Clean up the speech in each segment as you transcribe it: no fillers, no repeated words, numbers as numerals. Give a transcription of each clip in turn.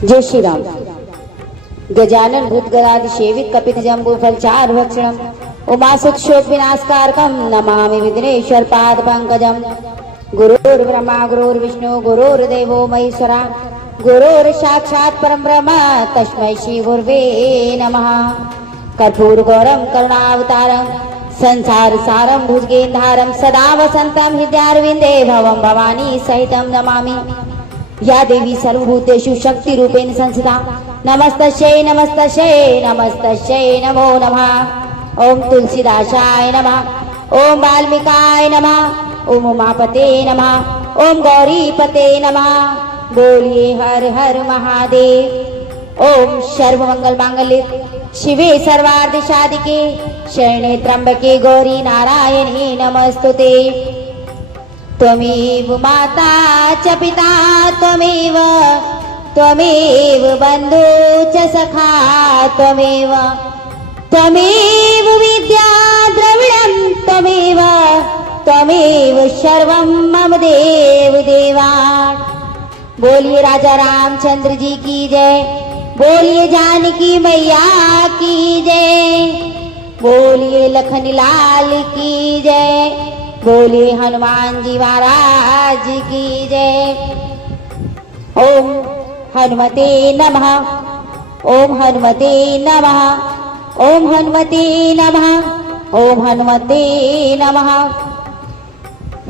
जय श्री राम। गजानन भूतगणादि सेवित कपित जम्बू फल चार भक्षणम उमासुत शोक विनाशकारकम नमामि विघ्नेश्वर पाद पंकजम। गुरुर्ब्रह्मा गुरुर्विष्णु गुरुर्देवो महेश्वरा गुरुर् साक्षात् परम ब्रह्म तस्मै श्री गुरुवे नमः। कर्पूर गौरम करुणावतारम संसार सारम भुजगेंधारम सदा वसंतम हृदयारविंदे भवम भवानी सहितम नमामि। या देवी सर्वभूतेषु शक्ति रूपेण संस्थिता नमस्तस्यै नमस्तस्यै नमस्तस्यै नमो नमः। ओम तुलसीदासाय नमः। ओम वाल्मीकाय नमः। ओम उमापते नमः। ओम गौरीपते नमः। बोलिए हर हर महादेव। ओम सर्वमंगल मांगल्ये शिवे सर्वार्थ साधिके शरणे त्र्यंबके गौरी नारायणी नमस्तुते। त्वमेव माता च पिता त्वमेव त्वमेव बन्धु च सखा त्वमेव त्वमेव विद्या द्रविणं त्वमेव त्वमेव सर्वं मम देव देवा। बोलिए राजा रामचंद्र जी की जय। बोलिए जानकी मैया की जय। बोलिए लखन लाल की जय। बोलिए हनुमान जी महाराज की जय। ओम हनुमते नमः। ओम हनुमते नमः। ओम हनुमते नमः। ओम हनुमते नमः।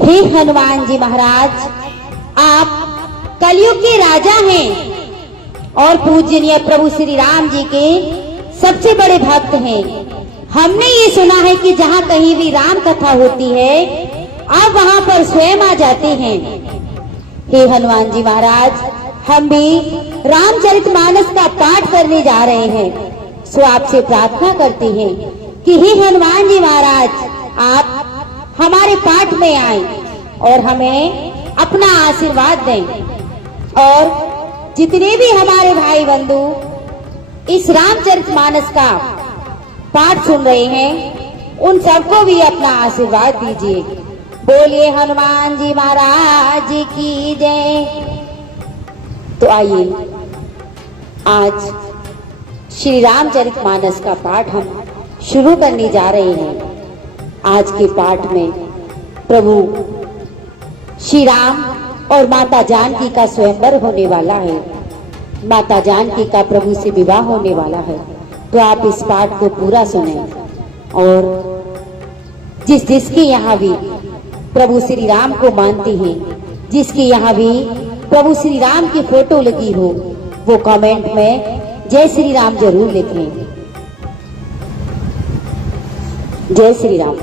हे हनुमान जी महाराज, आप कलयुग के राजा हैं और पूजनीय प्रभु श्री राम जी के सबसे बड़े भक्त हैं। हमने ये सुना है कि जहाँ कहीं भी राम कथा होती है आप वहाँ पर स्वयं आ जाते हैं। हे हनुमान जी महाराज, हम भी रामचरितमानस का पाठ करने जा रहे हैं, सो आपसे प्रार्थना करते हैं कि हे हनुमान जी महाराज, आप हमारे पाठ में आए और हमें अपना आशीर्वाद दें। और जितने भी हमारे भाई बंधु इस रामचरितमानस का पाठ सुन रहे हैं उन सबको भी अपना आशीर्वाद दीजिए। बोलिए हनुमान जी महाराज की जय। तो आइए आज श्री रामचरितमानस का पाठ हम शुरू करने जा रहे हैं। आज के पाठ में प्रभु श्री राम और माता जानकी का स्वयंवर होने वाला है। माता जानकी का प्रभु से विवाह होने वाला है, तो आप इस पाठ को पूरा सुने। और जिसके यहाँ भी प्रभु श्री राम को मानती हैं, जिसके यहाँ भी प्रभु श्री राम की फोटो लगी हो, वो कमेंट में जय श्री राम जरूर लिखें। जय श्री राम।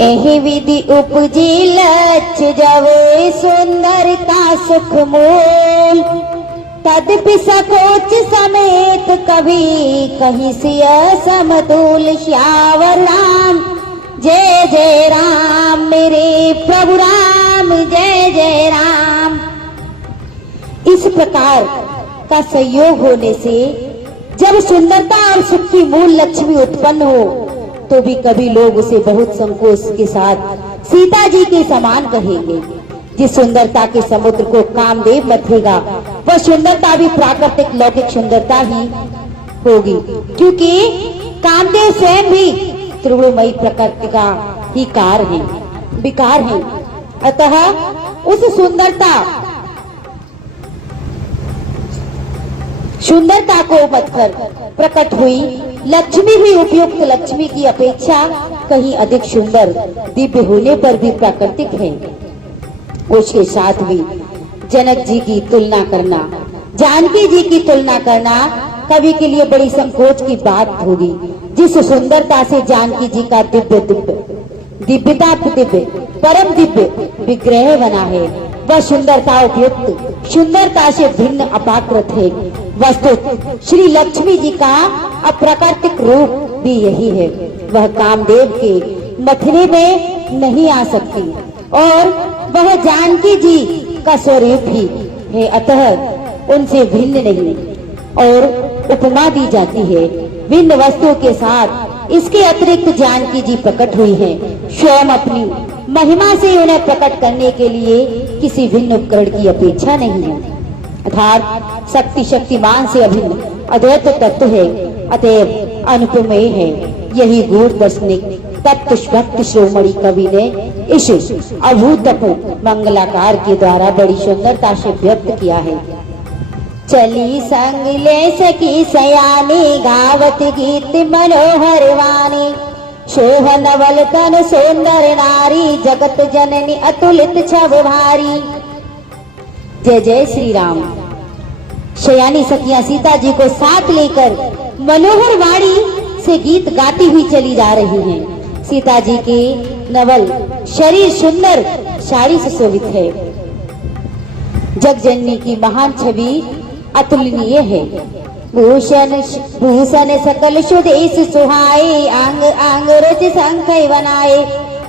एहि विधि उपजी लक्ष जवे सुंदरता सुख मूल तदपि सकोच समेत कभी कहीं सिय समतुल श्यावर राम। जय जय राम मेरे प्रभु राम, जय जय राम। इस प्रकार का संयोग होने से जब सुंदरता और सुख की मूल लक्ष्मी उत्पन्न हो तो भी कभी लोग उसे बहुत संकोच के साथ सीता जी के समान कहेंगे। जिस सुंदरता के समुद्र को कामदेव मथेगा वह सुंदरता भी प्राकृतिक लौकिक सुंदरता ही होगी, क्योंकि कामदेव स्वयं भी त्रिगुणमयी प्रकृति का ही कार है, विकार है। अतः उस सुंदरता को मत कर प्रकट हुई लक्ष्मी भी उपयुक्त लक्ष्मी की अपेक्षा कहीं अधिक सुंदर दिव्य होने पर भी प्राकृतिक है। उसके साथ भी जनक जी की तुलना करना, जानकी जी की तुलना करना कवि के लिए बड़ी संकोच की बात होगी। जिस सुंदरता से जानकी जी का दिव्यता दिव्य परम दिव्य विग्रह बना है, वह सुंदरता उपयुक्त सुंदरता से भिन्न अपाकृत है। वस्तु श्री लक्ष्मी जी का अप्राकृतिक रूप भी यही है। वह कामदेव के मथने में नहीं आ सकती और वह जानकी जी का स्वरूप ही है, अतः उनसे भिन्न नहीं। और उपमा दी जाती है भिन्न वस्तुओं के साथ। इसके अतिरिक्त जानकी जी प्रकट हुई है, स्वयं अपनी महिमा से उन्हें प्रकट करने के लिए किसी भिन्न उपकरण की अपेक्षा नहीं है। अर्थात शक्ति शक्तिमान से अभिन्न अद्वैत तत्व है, अतएव अनुपमेय है। यही गूढ़ दार्शनिक तत्व भक्त शिरोमणि कवि ने इस अभूतपूर्व मंगलाकार के द्वारा बड़ी सुंदरता से व्यक्त किया है। चली संग ले सकी सयानी, गावत गीत मनोहर वाणी, शोभ नवल तन सुंदर नारी, जगत जननी अतुलित छव भारी। जय जय श्री राम। शयानी सखियां सीता जी को साथ लेकर मनोहर वाणी से गीत गाती हुई चली जा रही हैं। सीता जी की नवल शरीर सुंदर साड़ी से शोभित है। जगजननी की महान छवि अतुलनीय है। भूषण भूषण सकल सुदेश सुहाए, अंग अंग रच संख्य बनाए,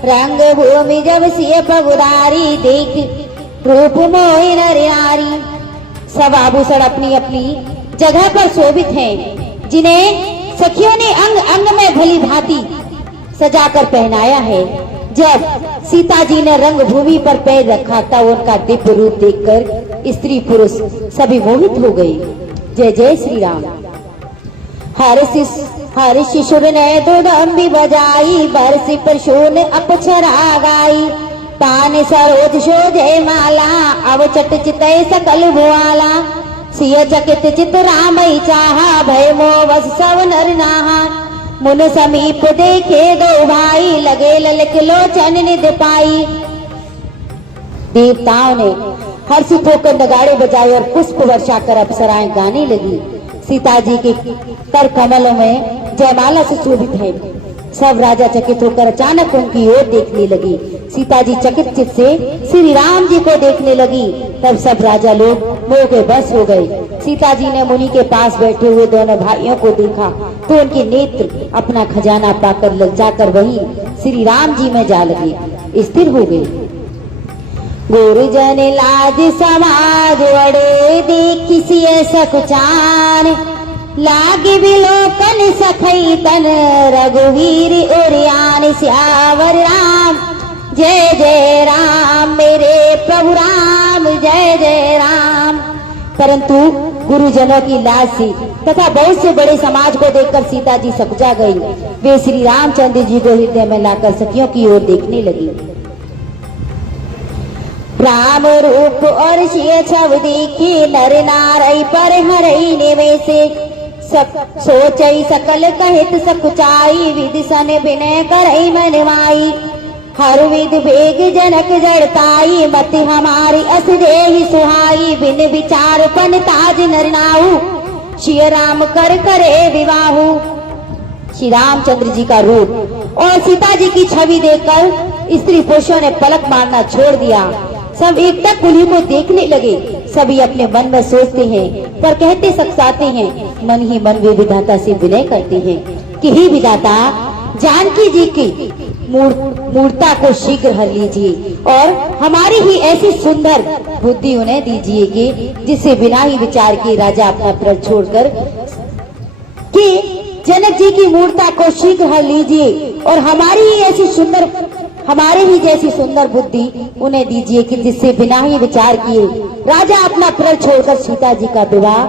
रंग भूमि जब सिय पगुधारी, देख रूप मोहि नर नारी। सब आभूषण अपनी अपनी जगह पर शोभित हैं, जिन्हें सखियों ने अंग अंग में भली भांति सजाकर पहनाया है। जब सीता जी ने रंग भूमि पर पैर रखा तब उनका दिव्य रूप देखकर स्त्री पुरुष सभी मोहित हो गए। जय जय श्री राम। हर शिशुर ने दुदम्बी बजाई, बरसी पर शून अपछरा गाई, तान सरोज शोजे माला, अब चट चितय सकल भुआला, सिय चकित चित रामई चाहा, भय मोह सब नर नाहा। मुन समीप देखे दो भाई, लगे ललक लोचन निध पाई। देवताओं ने हर्षित होकर नगाड़े बजाए और पुष्प वर्षा कर अप्सराएं गाने लगी। सीता जी के कर कमलों में जयमाला से शोभित है। सब राजा चकित होकर अचानक उनकी ओर देखने लगी। सीता जी चकित चित से श्री राम जी को देखने लगी। तब सब राजा लोग मोह के बस हो गए। सीता जी ने मुनि के पास बैठे हुए दोनों भाइयों को देखा तो उनके नेत्र अपना खजाना पाकर ललचाकर वहीं श्री राम जी में जा लगे, स्थिर हो गए। गुरुजन लाज समाज वड़े, देखी सिय सकुचान, लागे विलोकन सखई तन, रघुवीर उरियान श्यावर राम। जय जय राम मेरे प्रभु राम, जय जय राम। परंतु गुरुजनों की लाज से तथा बहुत से बड़े समाज को देखकर सीता जी सकुचा गई। वे श्री रामचंद्र जी को हृदय में लाकर सखियों की ओर देखने लगी। राम रूप और सिय छव देखी, नर नारई पर हरई निवेशे, सोचई सकल कहित सकुचाई, विधि सन विनय करई मनवाई। हर विध वेग जनक जड़ताई, मति हमारी अस देहि सुहाई, बिन विचार पन ताज नर नाहु, श्री राम कर करे विवाहु। श्री रामचंद्र जी का रूप और सीता जी की छवि देखकर स्त्री पुरुषों ने पलक मारना छोड़ दिया। सब एक तक उन्हीं को देखने लगे। सभी अपने मन में सोचते हैं पर कहते सकसाते हैं, मन ही मन वे विधाता से विनय करते हैं कि हे विधाता, जानकी जी की मूर्ता को शीघ्र हर लीजिए और हमारी ही ऐसी सुंदर बुद्धि उन्हें दीजिए कि जिससे बिना ही विचार किए राजा अपना प्रण छोड़कर कि जनक जी की मूर्ता को शीघ्र हर लीजिए और हमारी ही ऐसी सुंदर, हमारे ही जैसी सुंदर बुद्धि उन्हें दीजिए कि जिससे बिना ही विचार किए राजा अपना प्रण छोड़कर सीता जी का विवाह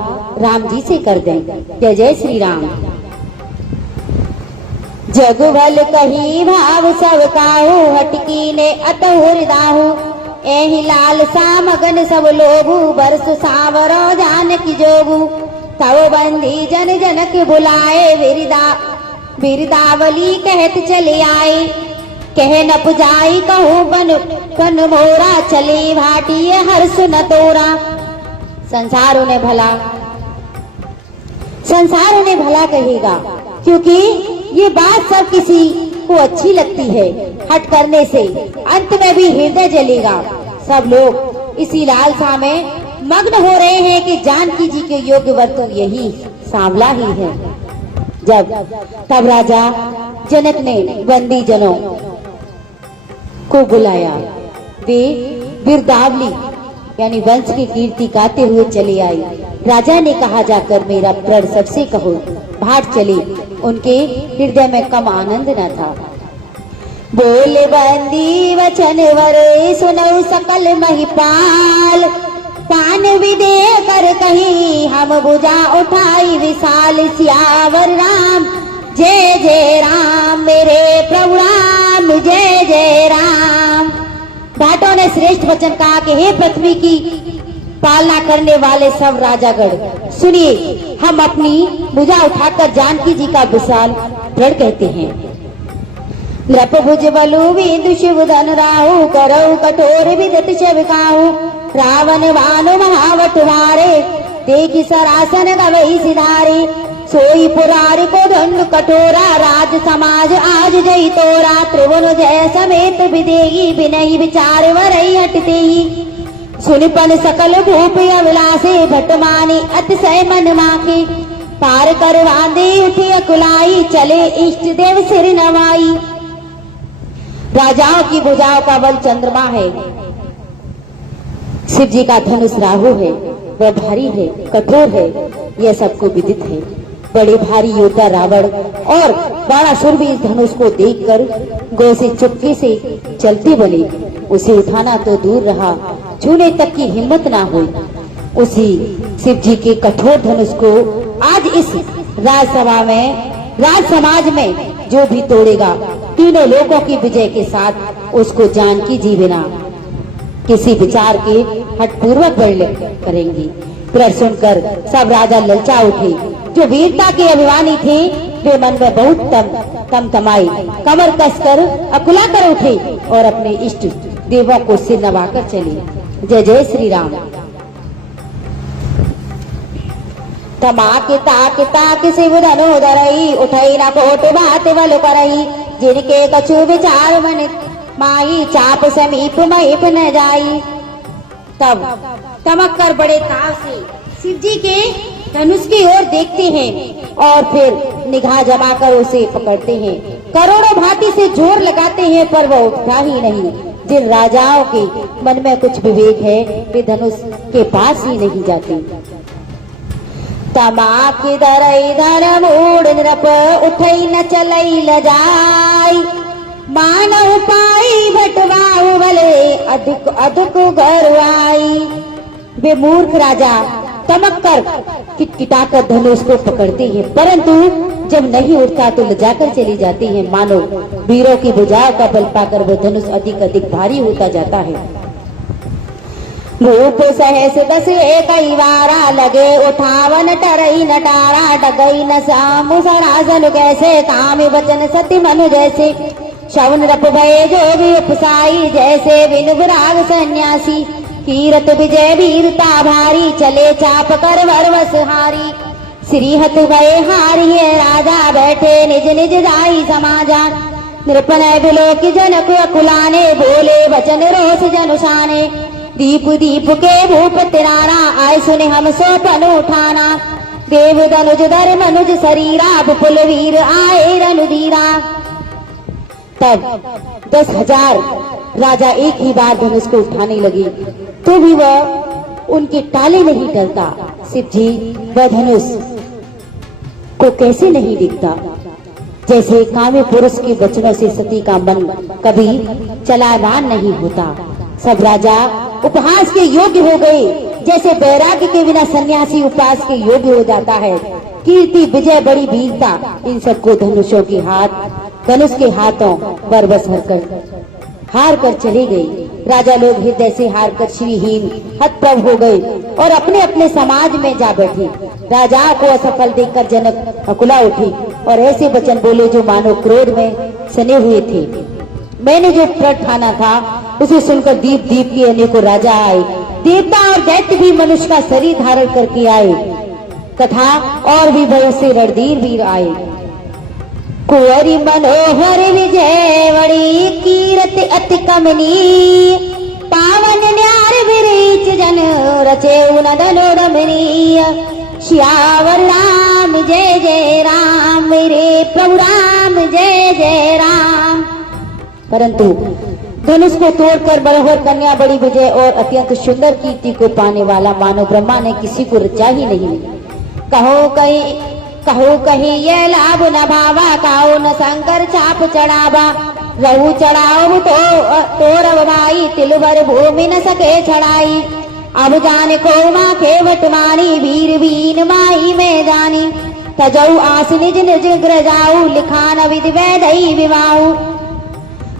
राम जी से कर दें। जय जय श्री राम। जग भल कही भाव सब काहू, हटकी ने अतहुर दाहू, एहि लाल सा मगन सब लोगू, बरस सावरो जानकी जोगू। तव बंदी जन जनक बुलाए, बिरदावली कहत चले आए, कह न पुजाई कहूँ बन कन मोरा, चले भाटिए हर्ष न तोरा। संसार उन्हें भला कहेगा, क्योंकि ये बात सब किसी को अच्छी लगती है। हट करने से अंत में भी हृदय जलेगा। सब लोग इसी लालसा में मग्न हो रहे हैं कि जानकी जी के योग्य वर तो यही सांवला ही है। तब राजा जनक ने बंदी जनों को बुलाया। वे बिरदावली यानी वंश की कीर्ति गाते हुए चले आई। राजा ने कहा, जाकर मेरा प्रण सबसे कहो, भाट चले। उनके हृदय में कम आनंद न था। बोले बंदी वचन वर, सुनऊ सकल महिपाल, पान भी दे कर कहीं हम भुजा उठाई विशाल सियावर राम। जय जय राम मेरे प्रभु राम, जय जय राम। भाटों ने श्रेष्ठ वचन कहा कि हे पृथ्वी की पालना करने वाले सब राजागण सुनिए, हम अपनी भुजा उठाकर जानकी जी का विशाल दृढ़ कहते हैं। नृप भुज बलु बिंदु शिव धन राहु, करऊ कठोर विदत शविकाहु। रावण भानु महावट मारे, देखी सरासन गवई सिधारे। सोई पुरारी को दंड कठोरा, राज समाज आज जई तोरा। त्रिभुवन जय समेत विदेही, विनयी विचार वरई हटते ही। सुनिपन सकल भूप अविलासे, भटमानी अतिशय मन माके। पार कर बांधे उठी अकुलाई, चले इष्ट देव सिर नवाई। राजाओं की भुजाओं का बल चंद्रमा है, शिव जी का धनुष राहु है, वह भारी है, कठोर है, यह सबको विदित है। बड़े भारी योद्धा रावण और बाणासुर भी इस धनुष को देखकर गौ से चुपके से चलते बने। उसे उठाना तो दूर रहा, छूने तक की हिम्मत ना हुई। उसी शिव जी के कठोर धनुष को आज इस राजसभा में, राज समाज में जो भी तोड़ेगा, तीनों लोगों की विजय के साथ उसको जानकी जी बिना किसी विचार के हठपूर्वक वर्ण करेंगी। फिर सुनकर सब राजा ललचा उठे। जो वीरता के अभिमानी थे वे मन में बहुत कम कमाई, कमर कसकर अकुला कर उठे और अपने इष्ट देवों को सिर नवाकर चले। जय जय श्री राम। तमाक ताक ताक शिव धनु धरई, उठई न कोट बात बल करई। जिनके कछु विचार मन माई, चाप समीप महीप न जाई। तब तमक कर बड़े ताव से शिव जी के धनुष की ओर देखते हैं और फिर निगाह जमाकर उसे पकड़ते हैं। करोड़ों भांति से जोर लगाते हैं पर वह उठता ही नहीं। जिन राजाओं के मन में कुछ विवेक है वे धनुष के पास ही नहीं जाते। तमाक धरई धर मूड नृप, उठई न चलई ल जाई। मानव पाई भटवाऊ भले, अधिक अधिक घर आई। वे मूर्ख राजा तमक कर किटकिटाकर धनुष को पकड़ते हैं, परंतु जब नहीं उठता तो लजाकर चली जाती हैं। मानो वीरों की भुजाओं का बल पाकर वह धनुष अधिक अधिक भारी होता जाता है। भूप सहस दस कई वारा, लगे उठावन टरई नटारा। डगई न सामु सरासन कैसे, काम वचन सत्य मनु जैसे। शवन रप भय जो भी उपसाई, जैसे बिन विराग सन्यासी। कीरत विजय वीरता भारी, चले चाप कर वरवस हारी। श्रीहत भय हारी है राजा, बैठे निज निज दाई समाजा। नृपनय बिलोक जनक अकुलाने, बोले वचन रोष जनुषाने। दीप दीप के भूप तिरारा, आय सुने हम सोपन उठाना। देव धनुज धर मनुज शरीरा, विपुल वीर आए रनुधीरा। तब 10,000 राजा एक ही बार धनुष को उठाने लगे तो भी वह उनके टाले नहीं टलता। शिव जी वह धनुष को कैसे नहीं दिखता, जैसे काम्य पुरुष के वचनों से सती का मन कभी चलावान नहीं होता। सब राजा उपहास के योग्य हो गए, जैसे बैराग्य के बिना सन्यासी उपहास के योग्य हो जाता है। कीर्ति विजय बड़ी वीरता इन सबको धनुषों के धनुष के हाथों बरबस हार कर चली गई। राजा लोग हृदय से हार कर श्रीहीन हतप्रभ हो गए और अपने अपने समाज में जा बैठे। राजा को असफल देखकर जनक अकुला उठी और ऐसे वचन बोले जो मानो क्रोध में सने हुए थे। मैंने जो प्रण ठाना था उसे सुनकर दीप दीप के अनेकों राजा आए। देवता और दैत्य भी मनुष्य का शरीर धारण करके आए तथा और भी बहुत से रणधीर वीर आए। कुंवरी मनोहर विजय वड़ी, कीरत अति कमनी। पावन न्यार विरीच जन, रचे उनदनो रमणीय। श्यावर राम जय जय राम, मेरे प्रभु राम जय जय राम। परंतु धनुष को तोड़कर मनोहर कन्या बड़ी विजय और अत्यंत सुंदर कीर्ति को पाने वाला मानव ब्रह्मा ने किसी को रचा ही नहीं। कहो कहीं ये लाभ न भावा, काओ न शंकर चाप चढ़ावा। रहु चढ़ाओ तो तोरव भाई, तिलवर भूमि न सके छड़ाई। अब जान को माँ खेवट मानी वीर बीन माई मैदानी तजऊ आस निज निज ग्रजाऊ लिखान विध वैदई विवाऊ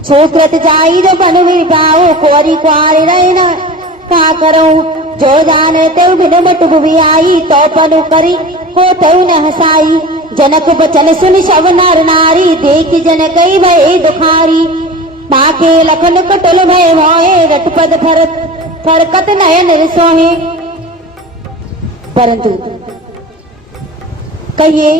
सुकृत जाई जो बन विपाऊ कोरी कुआरी रहना का करूं जो जाने तेव बिन मट भुवि आई तो पनु करी हो तेव न हसाई जनक बचन सुन शव नर नारी देख जनक भय दुखारी पाके लखन कटल भय मोए रटपद फरत फरकत नयन सोहे। परंतु कहिए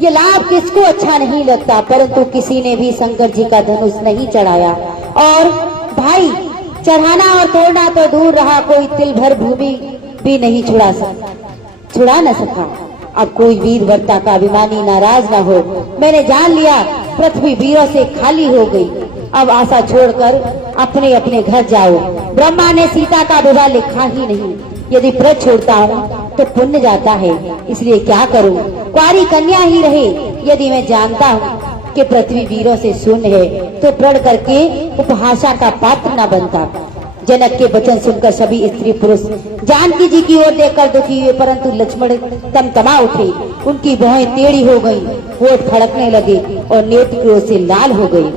ये लाभ किसको अच्छा नहीं लगता, परंतु किसी ने भी शंकर जी का धनुष नहीं चढ़ाया। और भाई चढ़ाना और तोड़ना तो दूर रहा, कोई तिल भर भूमि भी नहीं छुड़ा न सका। अब कोई वीर वरता का अभिमानी नाराज न हो। मैंने जान लिया पृथ्वी वीरों से खाली हो गई, अब आशा छोड़कर अपने अपने घर जाओ। ब्रह्मा ने सीता का विवाह लिखा ही नहीं, यदि व्रत छोड़ता हूँ तो पुण्य जाता है, इसलिए क्या करूँ, कुंवारी कन्या ही रहे। यदि मैं जानता हूँ कि पृथ्वी वीरों से शून्य है तो प्रण करके उपहासा का पात्र न बनता। जनक के वचन सुनकर सभी स्त्री पुरुष जानकी जी की ओर देखकर दुखी हुए, परंतु लक्ष्मण तमतमा उठे। उनकी भौहें टेढ़ी हो गई, होठ फड़कने लगे और नेत्र क्रोध से लाल हो गई।